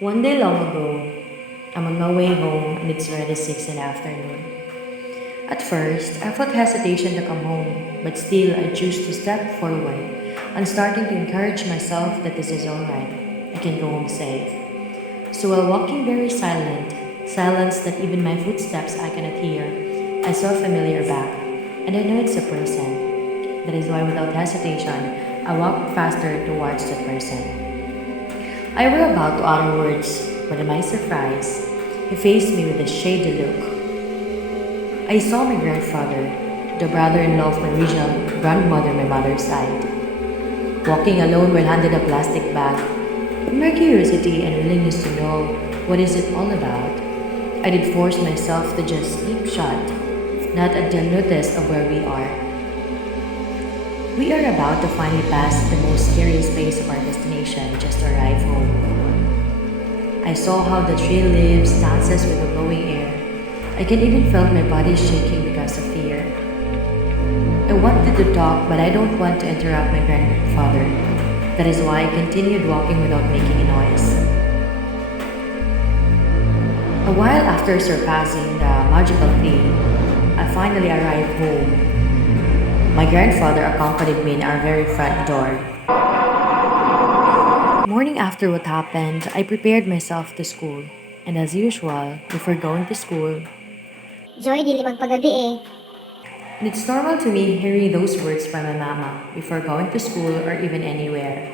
One day long ago, I'm on my way home and it's already 6 in the afternoon. At first, I felt hesitation to come home, but still I choose to step forward and starting to encourage myself that this is alright. I can go home safe. So while walking very silent, silence that even my footsteps I cannot hear, I saw a familiar back, and I know it's a person. That is why without hesitation, I walked faster towards that person. I were about to utter words, but to my surprise, he faced me with a shady look. I saw my grandfather, the brother-in-law of my original grandmother, my mother's side, walking alone while handed a plastic bag. In my curiosity and willingness to know what is it all about, I did force myself to just keep shut, not until notice of where we are. We are about to finally pass the most scariest phase of our destination, just arrive home. I saw how the tree leaves dances with the blowing air. I can even felt my body shaking because of fear. I wanted to talk, but I don't want to interrupt my grandfather. That is why I continued walking without making a noise. A while after surpassing the magical tree, I finally arrived home. My grandfather accompanied me in our very front door. Morning after what happened, I prepared myself to school. And as usual, before going to school, Joy, dili magpagabi eh. and it's normal to me hearing those words from my mama before going to school or even anywhere.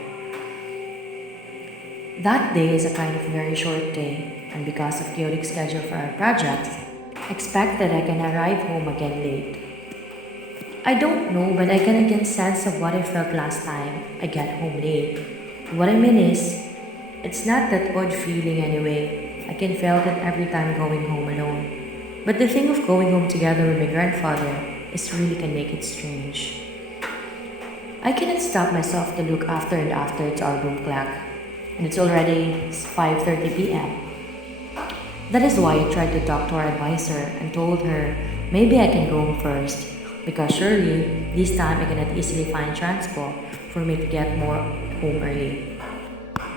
That day is a kind of very short day, and because of chaotic schedule for our projects, expect that I can arrive home again late. I don't know, but I can again sense of what I felt last time I got home late. What I mean is, it's not that odd feeling anyway. I can feel it every time going home alone. But the thing of going home together with my grandfather is really can make it strange. I cannot stop myself to look after and after it's our room clock, and it's already 5:30 p.m. That is why I tried to talk to our advisor and told her maybe I can go home first because surely this time I cannot easily find transport for me to get more home early.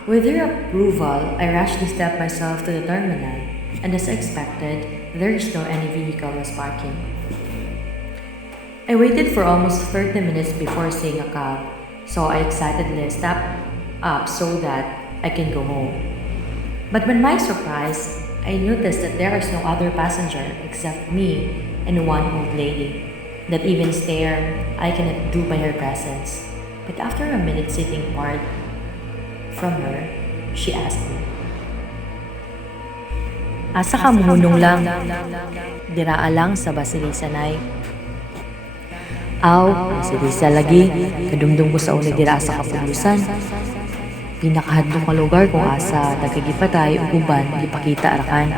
With her approval, I rashly stepped myself to the terminal, and as expected, there is no any vehicle was parking. I waited for almost 30 minutes before seeing a cab, so I excitedly stepped up so that I can go home. But when my surprise, I noticed that there is no other passenger except me and one old lady. That even stare I cannot do by her presence. But after a minute sitting apart from her, she asked me, Asa ka munong lang, diraa lang sa Basilisanay. Aw, Basilisa lagi, kadumdum ko sa uli dira sa kapulusan. Pinakahadlok nga lugar kung asa tagagipatay o guban gipakita arakan.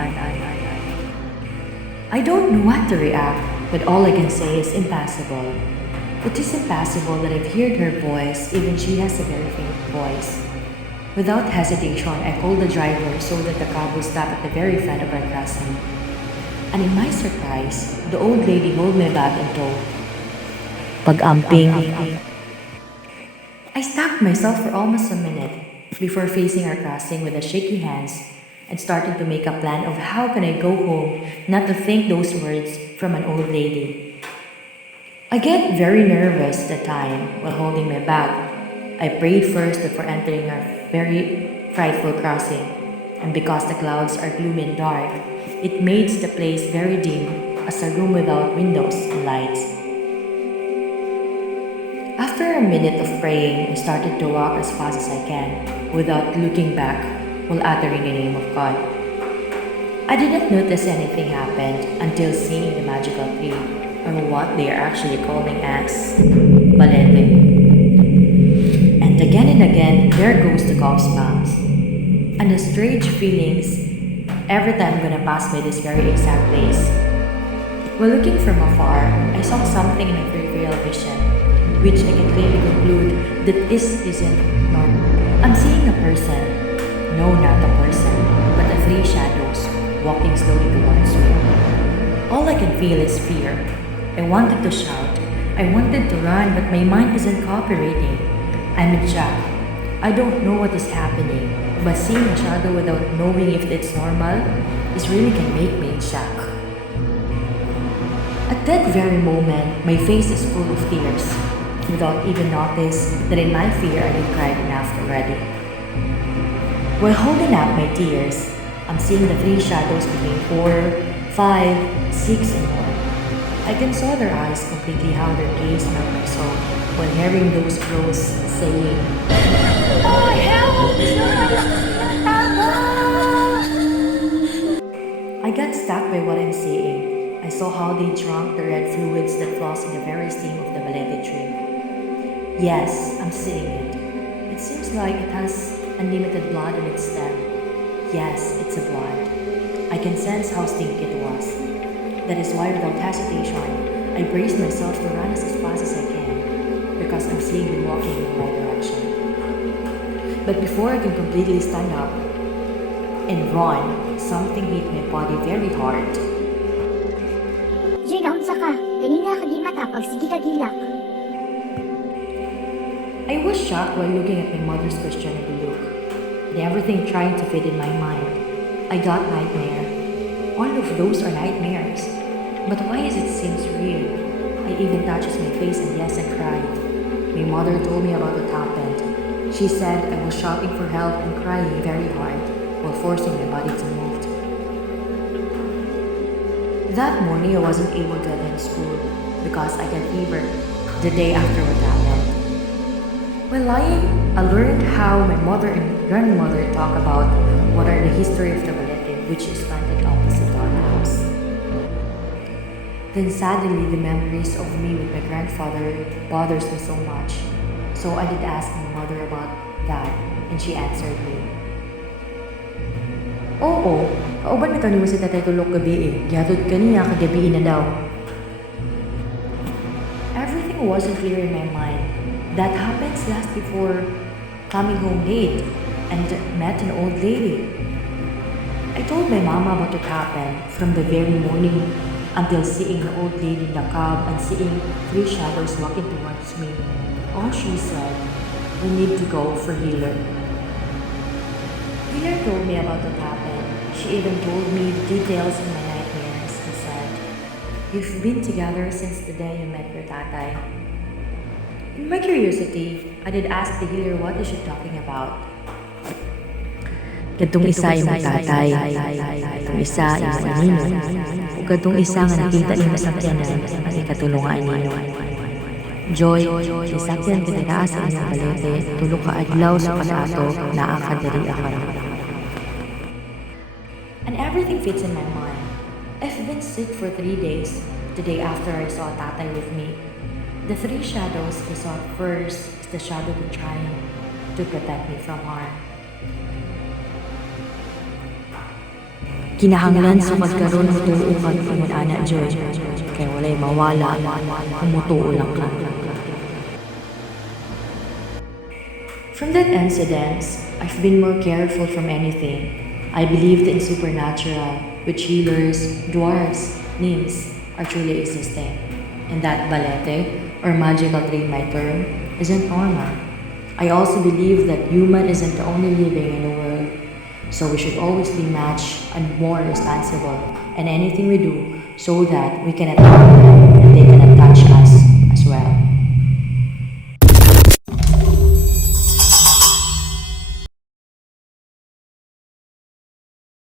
I don't know what to react, but all I can say is impossible. It is impossible that I've heard her voice, even she has a very faint voice. Without hesitation, I called the driver so that the cab will stop at the very front of our crossing. And in my surprise, the old lady held my bag and told, Pag-amping. I stopped myself for almost a minute before facing our crossing with a shaky hands and starting to make a plan of how can I go home not to think those words from an old lady. I get very nervous that time while holding my bag. I prayed first before entering our very frightful crossing, and because the clouds are gloomy and dark, it makes the place very dim as a room without windows and lights. After a minute of praying, I started to walk as fast as I can without looking back while uttering the name of God. I did not notice anything happened until seeing the magical tree, or what they are actually calling as balete. And again, there goes the golf bumps. And the strange feelings every time I'm gonna pass by this very exact place. While looking from afar, I saw something in my peripheral vision, which I can clearly conclude that this isn't normal. I'm seeing a person. No, not a person, but the three shadows walking slowly towards me. All I can feel is fear. I wanted to shout. I wanted to run, but my mind isn't cooperating. I'm in shock. I don't know what is happening, but seeing a shadow without knowing if it's normal is really can make me in shock. At that very moment, my face is full of tears, without even notice that in my fear I had cried enough already. While holding up my tears, I'm seeing the three shadows between 4, 5, 6, and more. I can saw their eyes completely how their gaze met my soul when hearing those crows saying, "Oh, help! I got stuck by what I'm saying. I saw how they drank the red fluids that flows in the very stem of the balete tree. Yes, I'm seeing it. It seems like it has unlimited blood on its stem. Yes, it's a blood. I can sense how stinky it was. That is why without hesitation, I braced myself to run as fast as I can because I'm seeing them walking in my direction. But before I can completely stand up and run, something hit my body very hard. Joy, naunsa ka. Ganina ka di matapag, sige ka gilak. I was shocked while looking at my mother's questionable look and everything trying to fit in my mind. I got nightmare. All of those are nightmares. But why is it seems real? I even touches my face and yes, I cried. My mother told me about what happened. She said I was shouting for help and crying very hard while forcing my body to move. That morning I wasn't able to attend school because I got fever the day after what happened. While lying, I learned how my mother and grandmother talk about what are the history of the balete, which is planted opposite our house. Then suddenly the memories of me with my grandfather bothers me so much. So I did ask my mother about that and she answered me. Oo, kauban na kanimo si tatay tulog gabi eh. Gihatod kaniya kagabi na daw. Everything wasn't clear in my mind. That happens last before coming home late and met an old lady. I told my mama about what happened from the very morning until seeing the old lady in the cab and seeing three shadows walking towards me. All she said, we need to go for healer. Healer told me about what happened. She even told me the details in my nightmares and said, "You've been together since the day you met your tatay." In my curiosity, I did ask the healer what is she talking about. Kadtong isa yung tatay, kadtong isa yung nino, o kadtong isa nga nakita yung masakyanan ang ikatulungan ninyo. Joy, isakyan ka dira sa inyong balete, tulog ka adlaw sa pasato, naakadari akan. And everything fits in my mind. I've been sick for 3 days, the day after I saw tatay with me. The three shadows I saw first is the shadow of trying to protect me from harm. Kinahanglan sa pagkaroon mo tuo kag pangunana, Joy. Kaya walay mawala kung mutuo lang ka. From that incident, I've been more careful from anything. I believed in supernatural, which healers, dwarves, nymphs are truly existing. And that balete, or magical tree in my term, isn't normal. I also believe that human isn't the only living in the world. So we should always be matched and more responsible in anything we do so that we can attack them